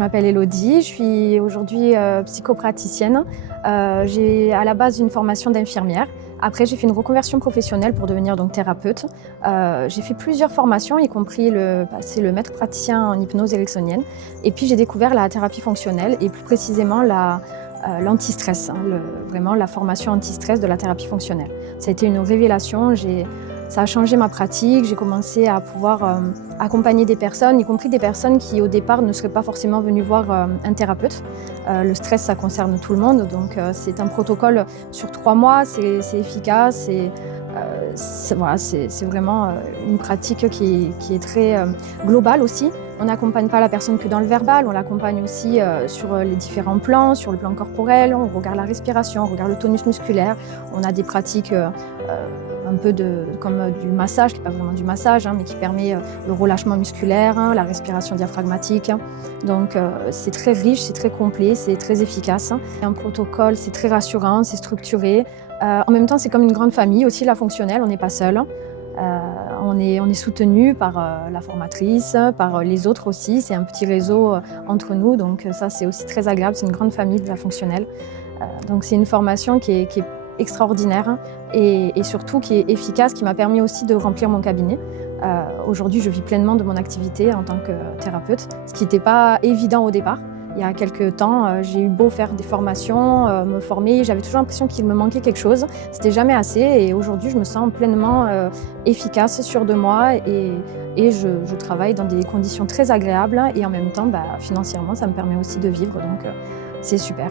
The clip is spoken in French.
Je m'appelle Elodie, je suis aujourd'hui psychopraticienne. J'ai à la base une formation d'infirmière. Après, j'ai fait une reconversion professionnelle pour devenir donc thérapeute. J'ai fait plusieurs formations, y compris c'est le maître praticien en hypnose ericksonienne. Et puis, j'ai découvert la thérapie fonctionnelle et plus précisément l'anti-stress, vraiment la formation anti-stress de la thérapie fonctionnelle. Ça a été une révélation. Ça a changé ma pratique, j'ai commencé à pouvoir accompagner des personnes, y compris des personnes qui au départ ne seraient pas forcément venues voir un thérapeute. Le stress, ça concerne tout le monde, donc c'est un protocole sur 3 mois, c'est efficace, voilà, c'est vraiment une pratique qui est très globale aussi. On n'accompagne pas la personne que dans le verbal, on l'accompagne aussi sur les différents plans, sur le plan corporel, on regarde la respiration, on regarde le tonus musculaire, on a des pratiques un peu comme du massage, qui n'est pas vraiment du massage, mais qui permet le relâchement musculaire, la respiration diaphragmatique. Donc c'est très riche, c'est très complet, c'est très efficace. Un protocole, c'est très rassurant, c'est structuré. En même temps, c'est comme une grande famille, aussi la fonctionnelle, on n'est pas seul. On est soutenu par la formatrice, par les autres aussi. C'est un petit réseau entre nous, donc ça c'est aussi très agréable. C'est une grande famille de la fonctionnelle. Donc c'est une formation qui est extraordinaire et surtout qui est efficace, qui m'a permis aussi de remplir mon cabinet. Aujourd'hui, je vis pleinement de mon activité en tant que thérapeute, ce qui n'était pas évident au départ. Il y a quelques temps, j'ai eu beau faire des formations, me former, j'avais toujours l'impression qu'il me manquait quelque chose. C'était jamais assez et aujourd'hui, je me sens pleinement efficace, sûre de moi et je travaille dans des conditions très agréables et en même temps, financièrement, ça me permet aussi de vivre, donc c'est super.